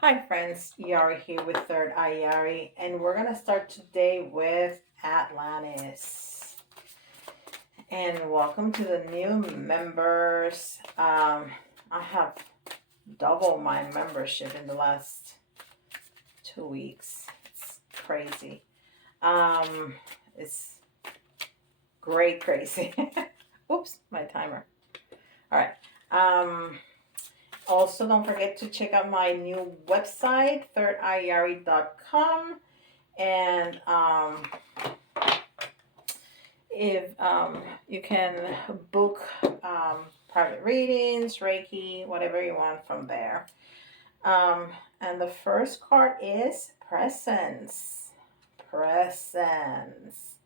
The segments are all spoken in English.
Hi friends, Yari here with Third Eye Yari, and we're gonna start today with Atlantis. And welcome to the new members. I have doubled my membership in the last 2 weeks. It's crazy. Um, it's great crazy. Oops, my timer. All right. Also, don't forget to check out my new website, thirdeyeyari.com. And if you can book private readings, Reiki, whatever you want from there. And the first card is presence. Presence.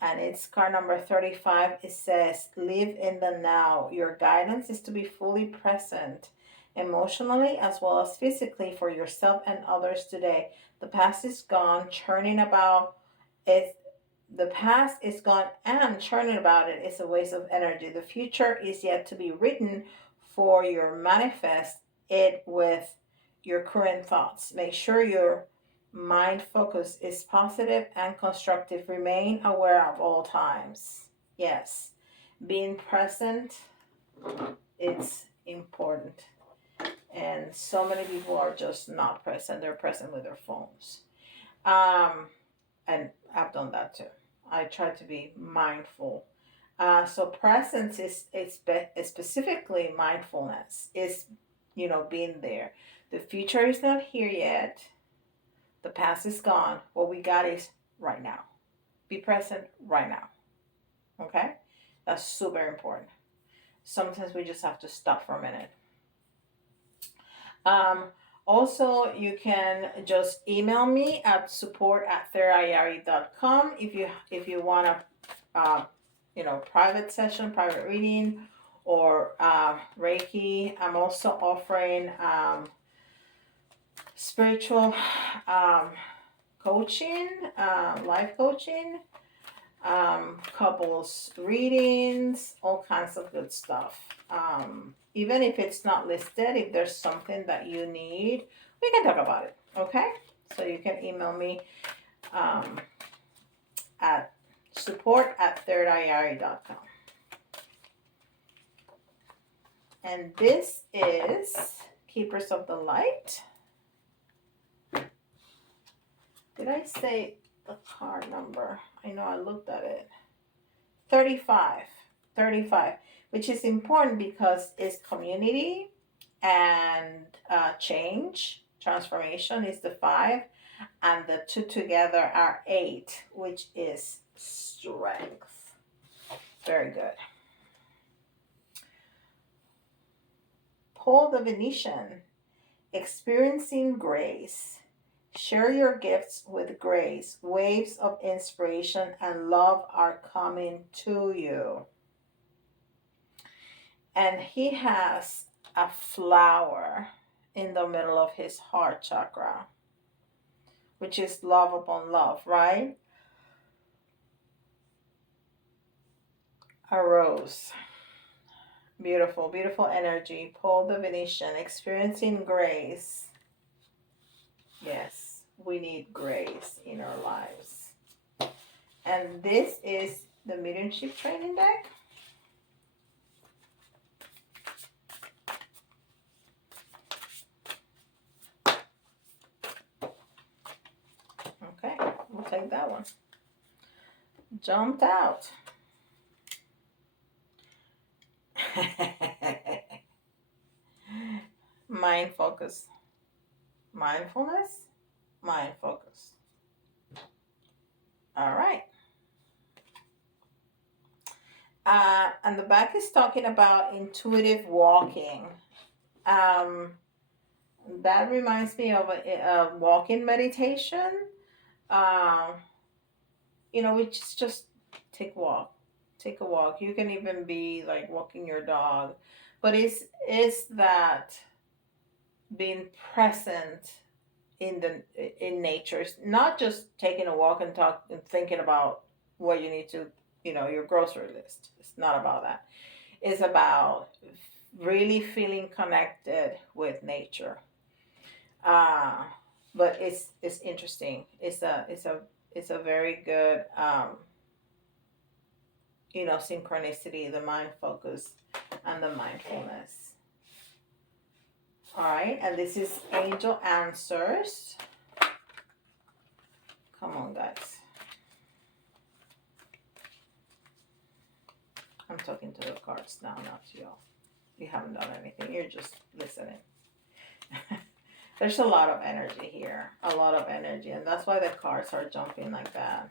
And it's card number 35. It says, live in the now. Your guidance is to be fully present, emotionally as well as physically, for yourself and others today. The past is gone, churning about it. The past is gone and churning about it is a waste of energy. The future is yet to be written, for your manifest it with your current thoughts. Make sure your mind focus is positive and constructive. Remain aware of all times. Yes, being present, it's important. And so many people are just not present. They're present with their phones. Um, and I've done that too. I try to be mindful. So presence is specifically mindfulness. Is being there. The future is not here yet. The past is gone. What we got is right now. Be present right now. Okay, that's super important. Sometimes we just have to stop for a minute. Um, Also, you can just email me at support@therayari.com if you want a private session, private reading, or Reiki. I'm also offering spiritual um, coaching, life coaching, couples readings, all kinds of good stuff. Even if it's not listed, if there's something that you need, we can talk about it. Okay? So you can email me um, at support@thirdeyari.com. And this is Keepers of the Light. Did I say the card number? I know I looked at it. 35. 35, which is important because it's community and change, transformation is the 5, and the 2 together are 8, which is strength. Very good. Paul the Venetian, experiencing grace. Share your gifts with grace. Waves of inspiration and love are coming to you. And he has a flower in the middle of his heart chakra, which is love upon love, right? A rose. Beautiful, beautiful energy. Paul the Venetian, experiencing grace. Yes, we need grace in our lives. And this is the mediumship training deck. Okay, we'll take that one. Jumped out. Mind focus. Mindfulness. Mind focus. All right. And the back is talking about intuitive walking. Um, that reminds me of a walking meditation. Um, we just take a walk. Take a walk. You can even be like walking your dog, but it's that being present in nature. It's not just taking a walk and talk and thinking about what you need to, your grocery list. It's not about that. It's about really feeling connected with nature. Uh, but it's interesting. It's a very good synchronicity, the mind focus, and the mindfulness. All right, and this is angel answers. Come on, guys. I'm talking to the cards now, not to y'all. You haven't done anything. You're just listening. There's a lot of energy here. A lot of energy. And that's why the cards are jumping like that.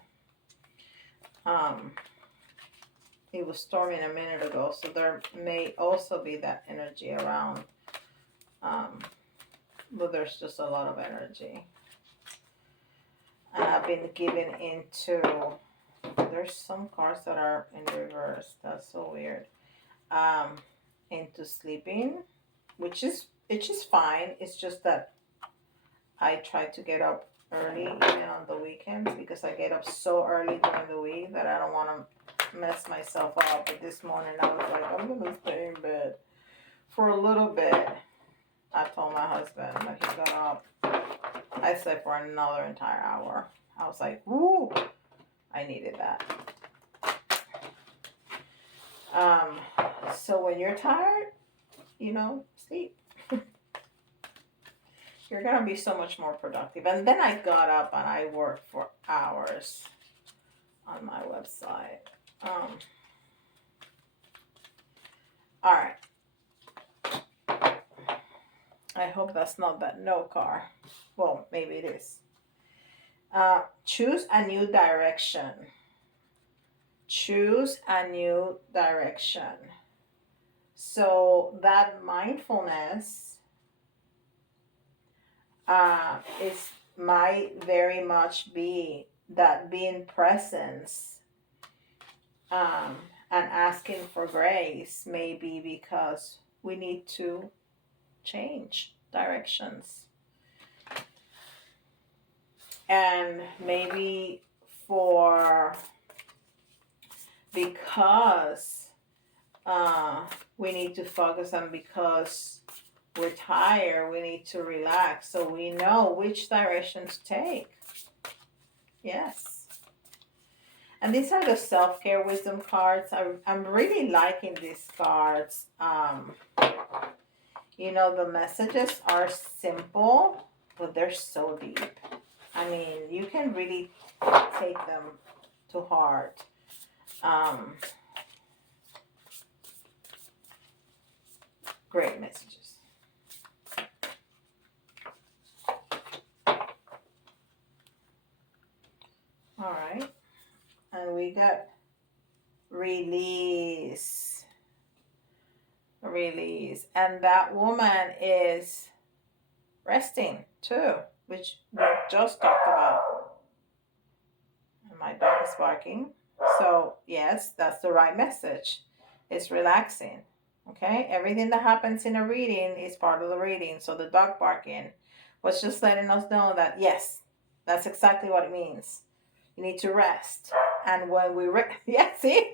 It was storming a minute ago. So there may also be that energy around. But there's just a lot of energy. And I've been given into... There's some cards that are in reverse. That's so weird. Into sleeping, which is fine. It's just that I try to get up early, even on the weekends, because I get up so early during the week that I don't want to mess myself up. But this morning I was like, I'm gonna stay in bed for a little bit. I told my husband that he got up. I slept for another entire hour. I was like, woo, I needed that. So when you're tired, sleep. You're gonna be so much more productive. And then I got up and I worked for hours on my website. All right. I hope that's not that no car. Well, maybe it is. Choose a new direction. Choose a new direction. So that mindfulness is might very much be that being presence and asking for grace may be because we need to change directions. And maybe because we need to focus on, because we're tired, we need to relax so we know which direction to take. Yes. And these are the self-care wisdom cards. I'm really liking these cards. The messages are simple, but they're so deep. I mean, you can really take them to heart. Great messages. All right. And we got release. Release. And that woman is resting too, which we just talked about. And my dog is barking. So, yes, that's the right message. It's relaxing. Okay? Everything that happens in a reading is part of the reading. So, the dog barking was just letting us know that, yes, that's exactly what it means. You need to rest. And when we yeah, see?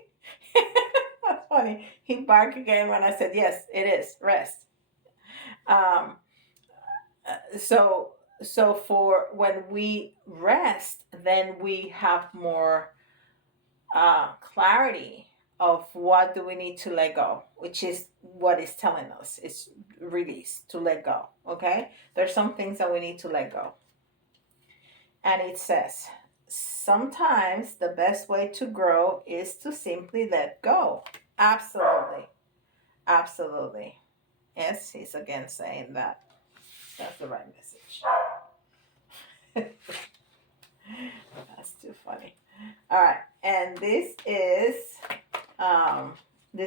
That's funny. He barked again when I said, yes, it is rest. So for when we rest, then we have more clarity of what do we need to let go, which is what it's telling us. It's release, to let go. Okay? There's some things that we need to let go. And it says, sometimes the best way to grow is to simply let go. Absolutely. Absolutely. Yes, he's again saying that. That's the right message. That's too funny. All right. And this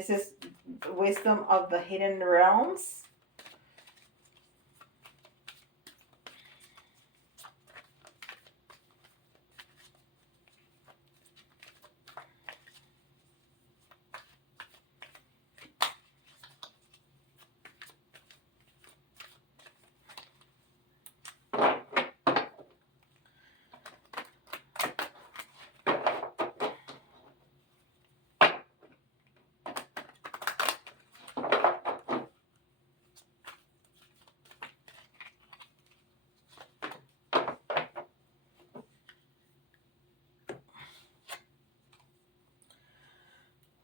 is Wisdom of the Hidden Realms.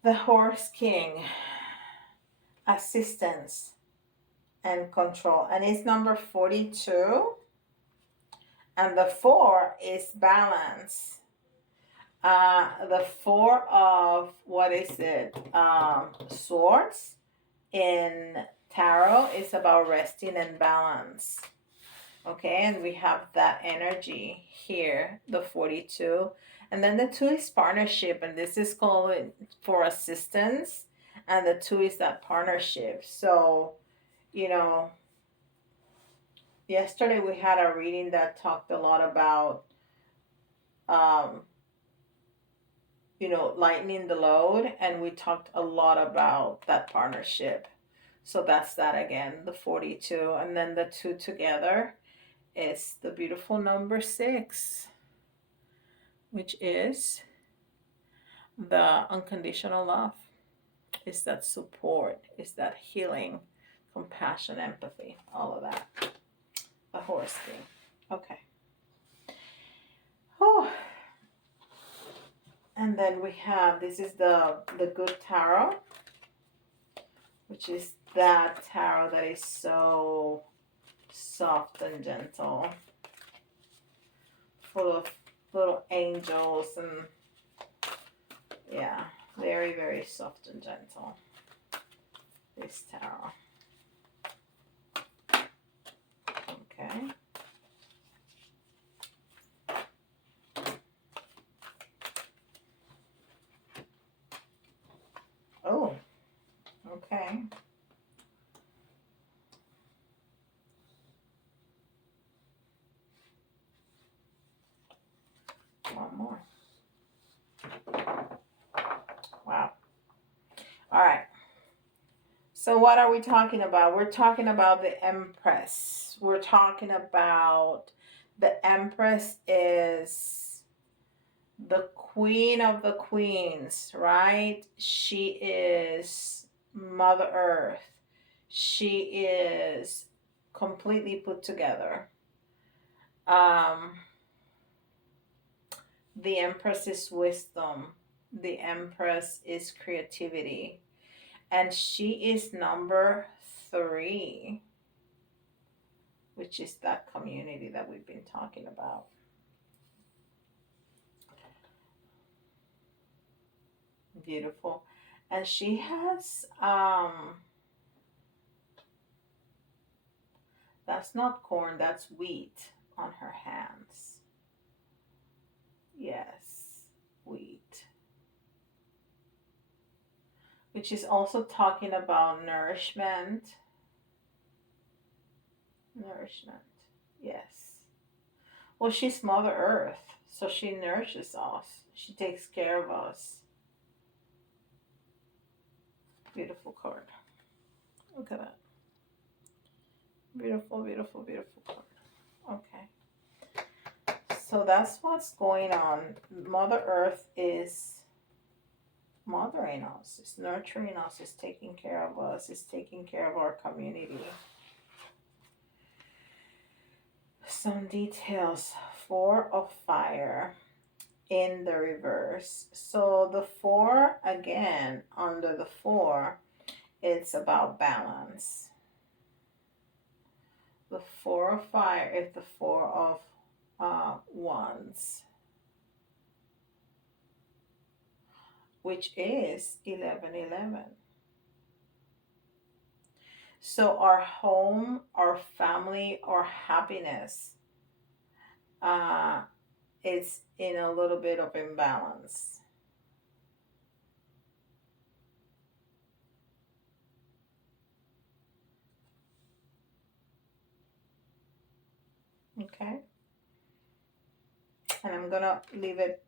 The Horse King, assistance and control. And it's number 42. And the 4 is balance. The 4 of, what is it? Swords in tarot is about resting and balance. Okay, and we have that energy here, the 42. And then the 2 is partnership, and this is called for assistance. And the 2 is that partnership. So, you know, yesterday we had a reading that talked a lot about, um, lightening the load, and we talked a lot about that partnership. So that's that again, the 42. And then the 2 together is the beautiful number 6, which is the unconditional love. It's that support, it's that healing, compassion, empathy, all of that. The Horse King. Okay. Oh. And then we have, this is the Good Tarot, which is that tarot that is so soft and gentle, full of little angels, and yeah, very, very soft and gentle, this tarot. Okay. Oh, okay. One more. Wow. All right. So what are we talking about? We're talking about the Empress. We're talking about the Empress is the queen of the queens, right? She is Mother Earth. She is completely put together. The Empress is wisdom. The Empress is creativity. And she is number 3, which is that community that we've been talking about. Beautiful. And she has, that's not corn, that's wheat on her hands. Yes, wheat. Which is also talking about nourishment. Nourishment, yes. Well, she's Mother Earth, so she nourishes us. She takes care of us. Beautiful card. Look at that. Beautiful, beautiful, beautiful card. Okay. So that's what's going on. Mother Earth is mothering us, is nurturing us, is taking care of us, is taking care of our community. Some details. 4 of fire in the reverse. So the 4, again, under the 4, it's about balance. The 4 of fire is the 4 of wands, which is 11:11. So our home, our family, our happiness is in a little bit of imbalance. Okay. And I'm going to leave it,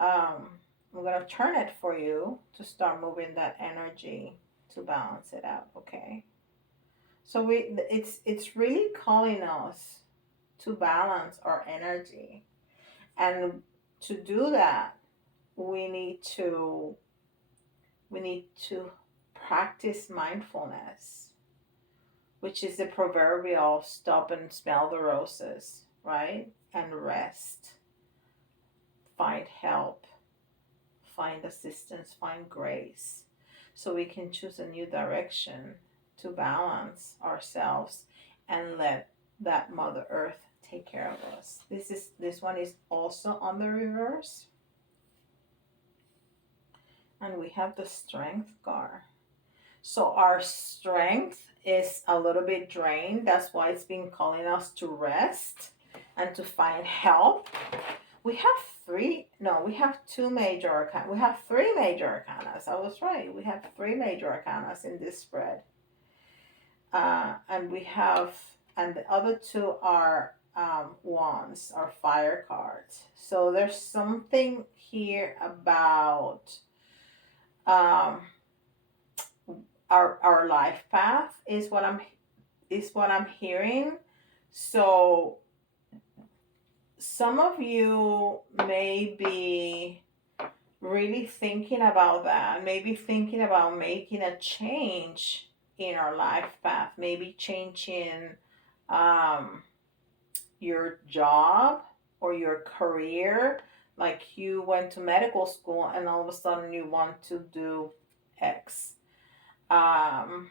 I'm going to turn it for you to start moving that energy to balance it out, okay? So it's really calling us to balance our energy. And to do that, we need to practice mindfulness, which is the proverbial stop and smell the roses, right? And rest. Find help. find assistance, find grace, so we can choose a new direction to balance ourselves and let that Mother Earth take care of us. This one is also on the reverse. And we have the Strength card. So our strength is a little bit drained. That's why it's been calling us to rest and to find help. We have we have two major arcana. We have three major arcanas. I was right. We have three major arcanas in this spread. And the other two are wands, are fire cards. So there's something here about our life path is what I'm hearing. So some of you may be really thinking about that, maybe thinking about making a change in our life path, maybe changing your job or your career. Like you went to medical school and all of a sudden you want to do X. And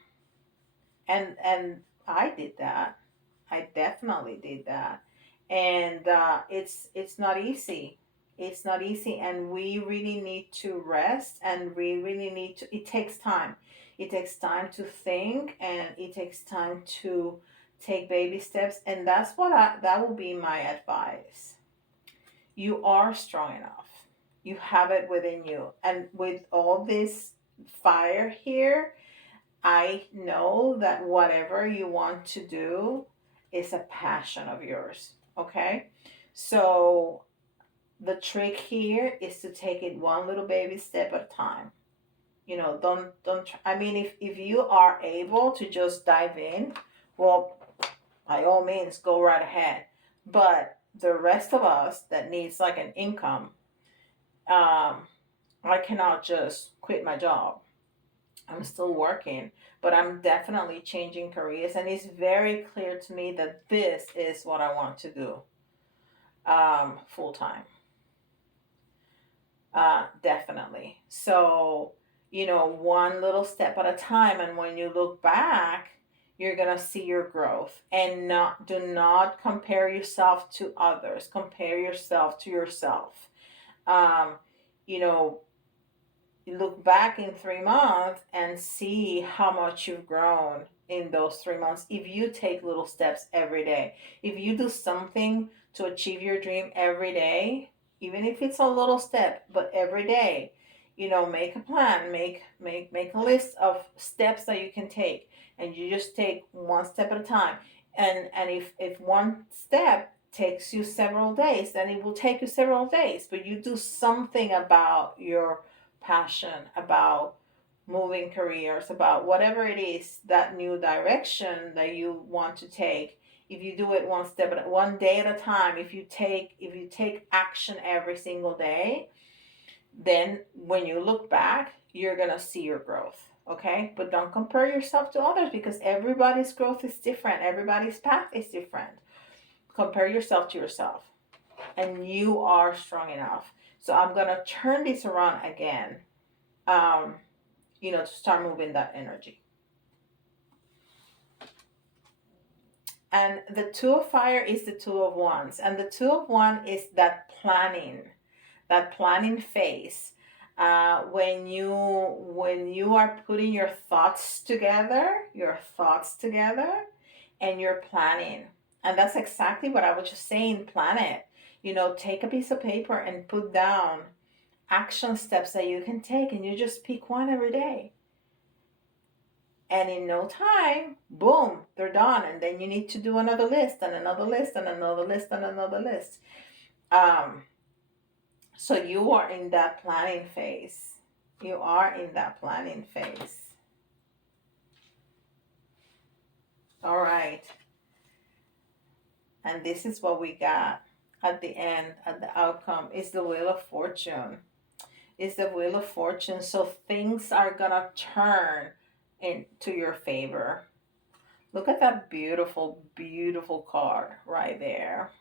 I did that. I definitely did that. And it's not easy. It's not easy, and we really need to rest, and we really need to. It takes time. It takes time to think, and it takes time to take baby steps, and that will be my advice. You are strong enough. You have it within you, and with all this fire here, I know that whatever you want to do is a passion of yours. Okay? So the trick here is to take it one little baby step at a time. You know, don't I mean, if you are able to just dive in, well, by all means go right ahead. But the rest of us that needs like an income, I cannot just quit my job. I'm still working, but I'm definitely changing careers, and it's very clear to me that this is what I want to do full time. Definitely. So, one little step at a time, and when you look back, you're gonna see your growth. And do not compare yourself to others. Compare yourself to yourself. Um, you know, you look back in 3 months and see how much you've grown in those 3 months. If you take little steps every day, if you do something to achieve your dream every day, even if it's a little step, but every day, make a plan, make a list of steps that you can take, and you just take one step at a time. And if one step takes you several days, then it will take you several days, but you do something about your passion, about moving careers, about whatever it is, that new direction that you want to take. If you do it one day at a time, if you take action every single day, then when you look back, you're gonna see your growth. Okay, but don't compare yourself to others, because everybody's growth is different, everybody's path is different. Compare yourself to yourself, and you are strong enough. So I'm gonna turn this around again, to start moving that energy. And the Two of Fire is the Two of Wands, and the Two of Wands is that planning phase. When you are putting your thoughts together, and you're planning. And that's exactly what I was just saying. Plan it. Take a piece of paper and put down action steps that you can take, and you just pick one every day. And in no time, boom, they're done. And then you need to do another list, and another list, and another list, and another list. So you are in that planning phase. You are in that planning phase. All right. And this is what we got at the end, at the outcome, is the Wheel of Fortune. Is the Wheel of Fortune. So things are gonna turn into your favor. Look at that beautiful, beautiful card right there.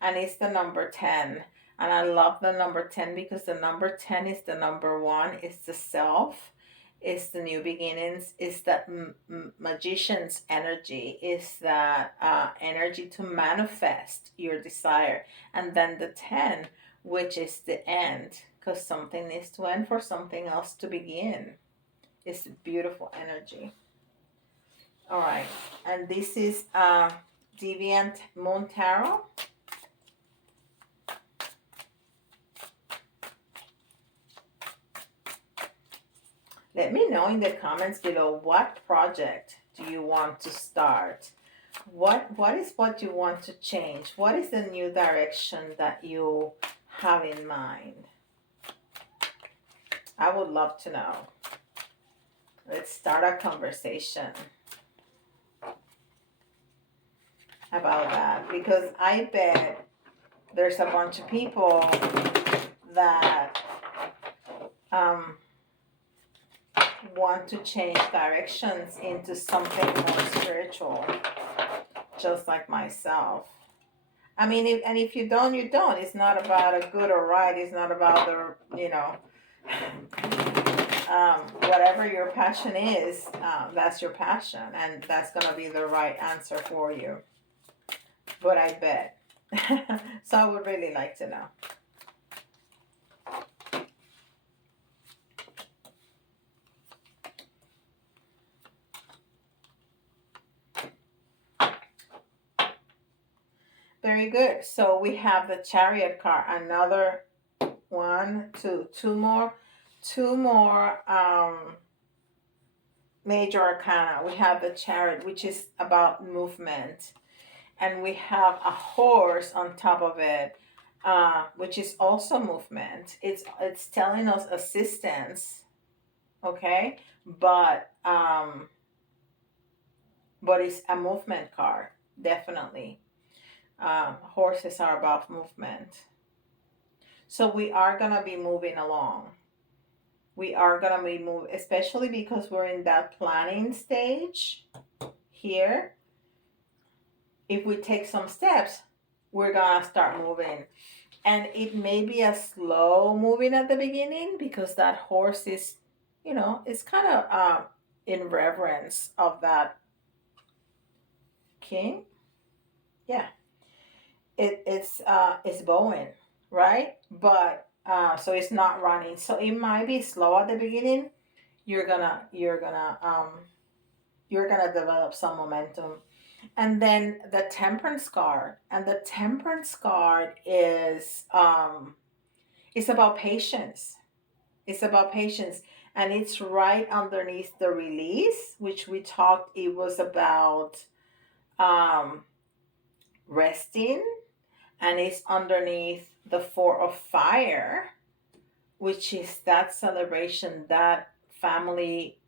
And it's the number 10. And I love the number 10 because the number 10 is the number one, it's the self, it's the new beginnings, it's that magician's energy, it's that energy to manifest your desire. And then the 10, which is the end, because something needs to end for something else to begin. It's beautiful energy. All right. And this is Deviant Moon Tarot. Let me know in the comments below, what project do you want to start? What is what you want to change? What is the new direction that you have in mind? I would love to know. Let's start a conversation about that, because I bet there's a bunch of people that want to change directions into something more spiritual, just like myself. I mean, if you don't, you don't. It's not about a good or right. It's not about the, whatever your passion is, that's your passion, and that's going to be the right answer for you. But I bet. So I would really like to know. Very good. So we have the Chariot card. Another one, two more major arcana. We have the Chariot, which is about movement, and we have a horse on top of it, which is also movement. It's telling us assistance, okay, but it's a movement card, definitely. Horses are about movement. So we are going to be moving along. We are going to be moving, especially because we're in that planning stage here. If we take some steps, we're going to start moving. And it may be a slow moving at the beginning, because that horse is, it's kind of in reverence of that king. Yeah. It's bowing, right? But so it's not running, so it might be slow at the beginning. You're gonna develop some momentum. And then the Temperance card, and the Temperance card is it's about patience. It's about patience, and it's right underneath the Release, which we talked. It was about resting, and it's underneath the Four of Fire, which is that celebration, that family,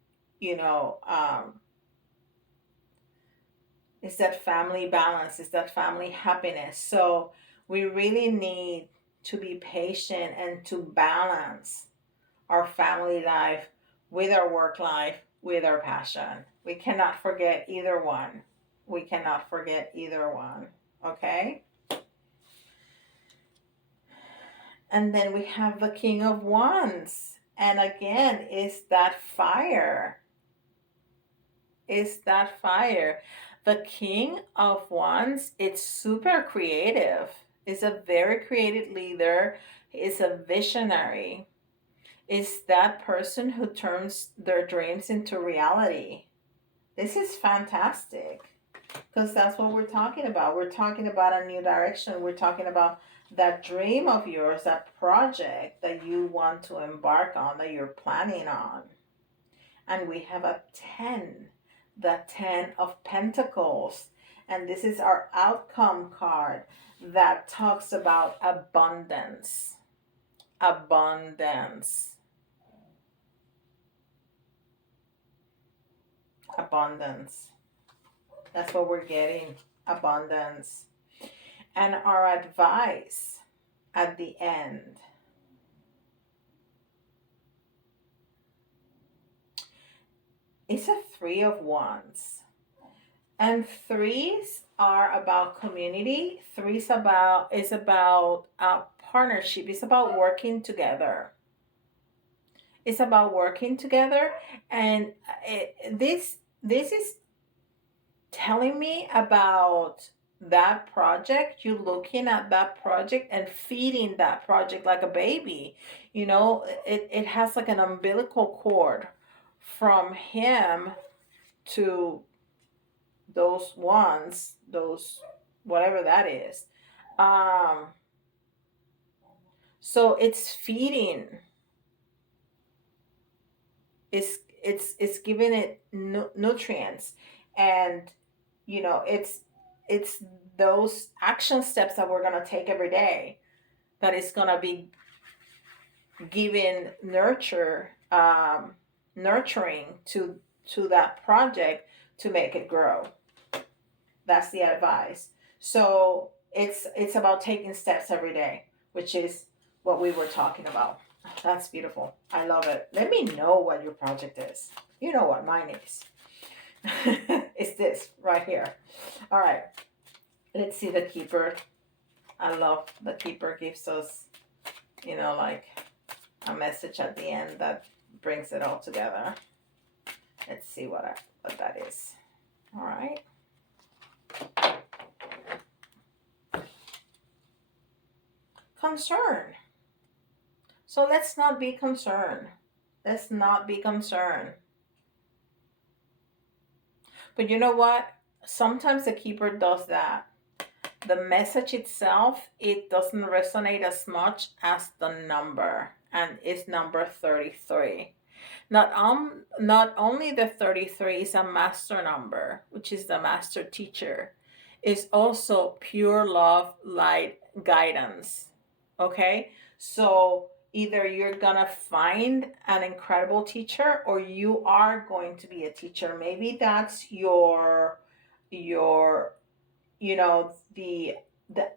it's that family balance, it's that family happiness. So we really need to be patient and to balance our family life with our work life, with our passion. We cannot forget either one. We cannot forget either one. Okay? And then we have the King of Wands. And again, it's that fire. It's that fire. The King of Wands, it's super creative. Is a very creative leader. Is a visionary. Is that person who turns their dreams into reality. This is fantastic, because that's what we're talking about. We're talking about a new direction. We're talking about that dream of yours, that project that you want to embark on, that you're planning on. And we have a 10, the 10 of Pentacles. And this is our outcome card that talks about abundance. Abundance. Abundance. That's what we're getting. Abundance. And our advice at the end. It's a 3 of Wands. And threes are about community. Threes is about partnership. It's about working together. It's about working together, and this is telling me about that project. You looking at that project and feeding that project like a baby. It has like an umbilical cord from him to those whatever that is. um so it's feeding, it's giving it nutrients, and it's those action steps that we're going to take every day that is going to be giving nurturing to that project to make it grow. That's the advice. So it's about taking steps every day, which is what we were talking about. That's beautiful. I love it. Let me know what your project is. You know what mine is. It's this right here. All right. Let's see the Kipper. I love the Kipper gives us, like a message at the end that brings it all together. Let's see what that is. All right. Concern. So let's not be concerned. Let's not be concerned. But you know what? Sometimes the Keeper does that. The message itself, it doesn't resonate as much as the number, and it's number 33. Not only the 33 is a master number, which is the master teacher, is also pure love, light, guidance. Okay? So either you're gonna find an incredible teacher, or you are going to be a teacher. Maybe that's your the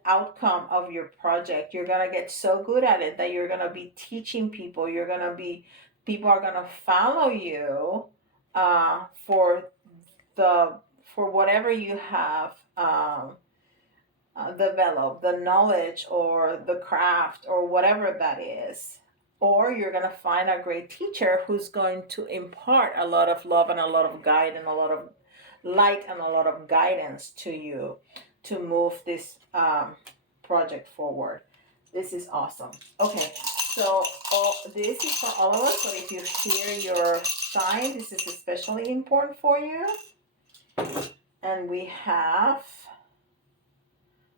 outcome of your project. You're gonna get so good at it that you're gonna be teaching people. People are gonna follow you for whatever you have developed, the knowledge or the craft or whatever that is. Or you're gonna find a great teacher who's going to impart a lot of love and a lot of guide and a lot of light and a lot of guidance to you to move this project forward. This is awesome. Okay, so this is for all of us, but if you hear your sign, this is especially important for you. And we have,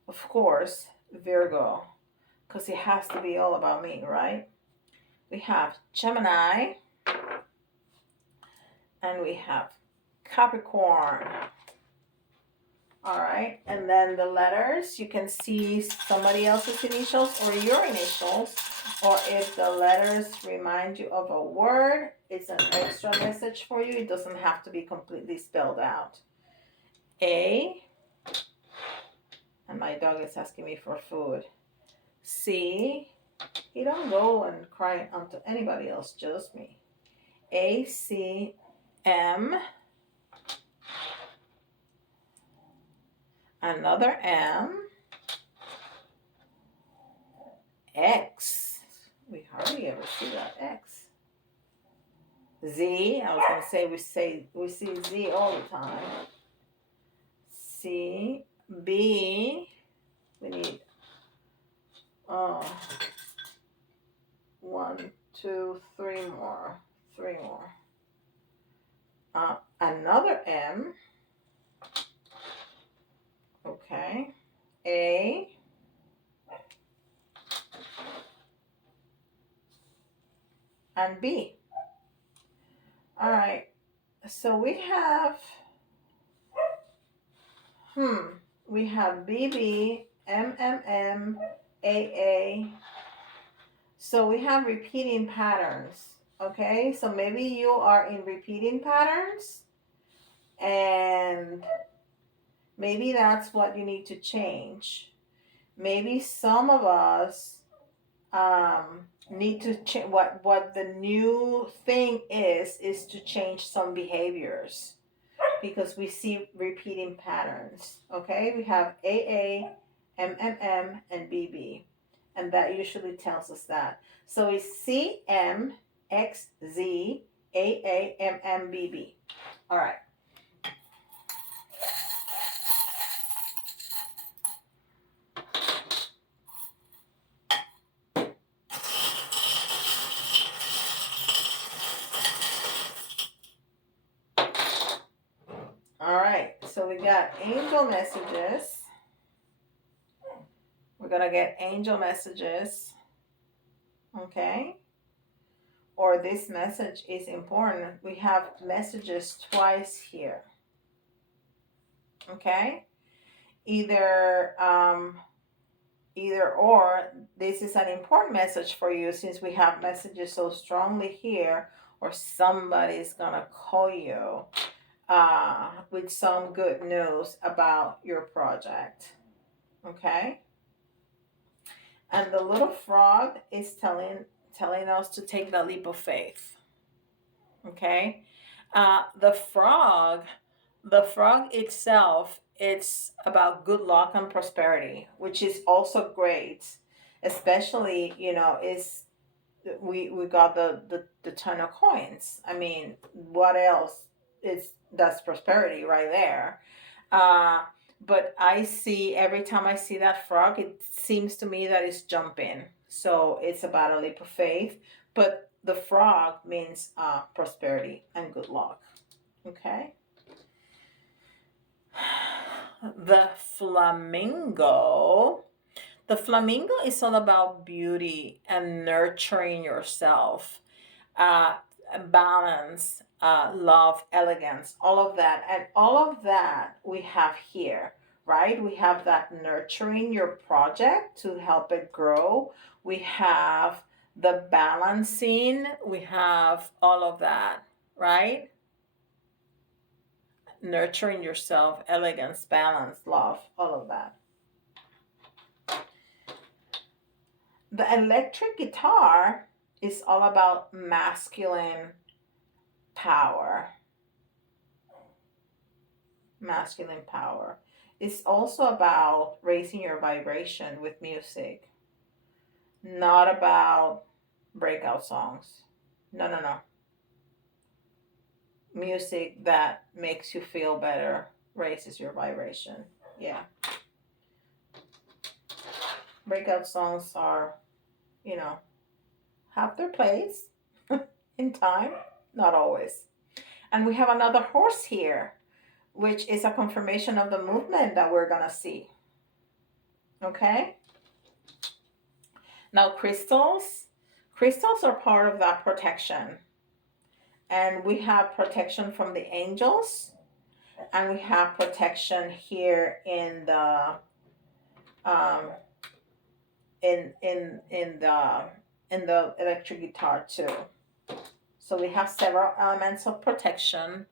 of course, Virgo, because it has to be all about me, right? We have Gemini, and we have Capricorn. All right, and then the letters, you can see somebody else's initials or your initials, or if the letters remind you of a word, it's an extra message for you. It doesn't have to be completely spelled out. A, and my dog is asking me for food. C, he don't go and cry onto anybody else, just me. A, C, M, another M, X. We hardly ever see that X. Z. I was gonna say we see Z all the time. C, B. We need 1, 2, 3 more. 3 more. Another M. Okay. A. And B. All right. So we have BB, MMM, AA. So we have repeating patterns. Okay, so maybe you are in repeating patterns, and maybe that's what you need to change. Maybe some of us need to change. What the new thing is to change some behaviors, because we see repeating patterns. Okay, we have AA, MMM, and BB. and that usually tells us that. So it's CMXZAAMMBB. All right. All right, so we got angel messages. We're going to get angel messages. Okay. Or this message is important. We have messages twice here. Okay. Either or, this is an important message for you since we have messages so strongly here, or somebody's going to call you with some good news about your project. Okay. And the little frog is telling us to take the leap of faith. Okay. The frog itself, it's about good luck and prosperity, which is also great. Especially, is we got the ton of coins. I mean, what else? That's prosperity right there. But I see, every time I see that frog, it seems to me that it's jumping. So it's about a leap of faith. But the frog means prosperity and good luck. Okay. The flamingo. The flamingo is all about beauty and nurturing yourself, balance, love, elegance, all of that. And all of that we have here, right? We have that nurturing your project to help it grow. We have the balancing. We have all of that, right? Nurturing yourself, elegance, balance, love, all of that. The electric guitar is all about masculine power. Masculine power. It's also about raising your vibration with music, not about breakout songs. No, no, no. Music that makes you feel better, raises your vibration. Yeah. Breakout songs are, have their place in time, not always. And we have another horse here, which is a confirmation of the movement that we're going to see. Okay? Now, crystals are part of that protection. And we have protection from the angels, and we have protection here in the in the electric guitar too. So we have several elements of protection.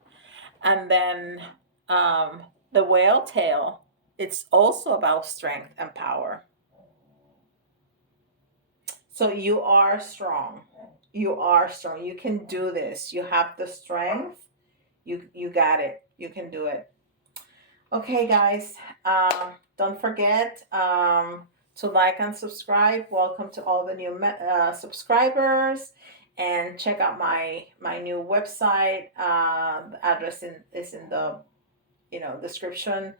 And then the whale tail, it's also about strength and power. So you are strong. You are strong. You can do this. You have the strength. You got it. You can do it. Okay, guys. Don't forget to like and subscribe. Welcome to all the new subscribers. And check out my new website. The address is in the description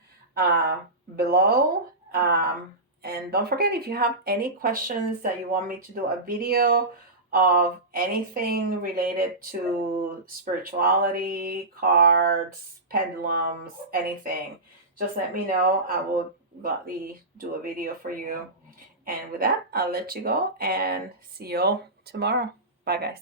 below. And don't forget, if you have any questions that you want me to do a video of anything related to spirituality, cards, pendulums, anything, just let me know. I will gladly do a video for you. And with that, I'll let you go and see you all tomorrow. Bye, guys.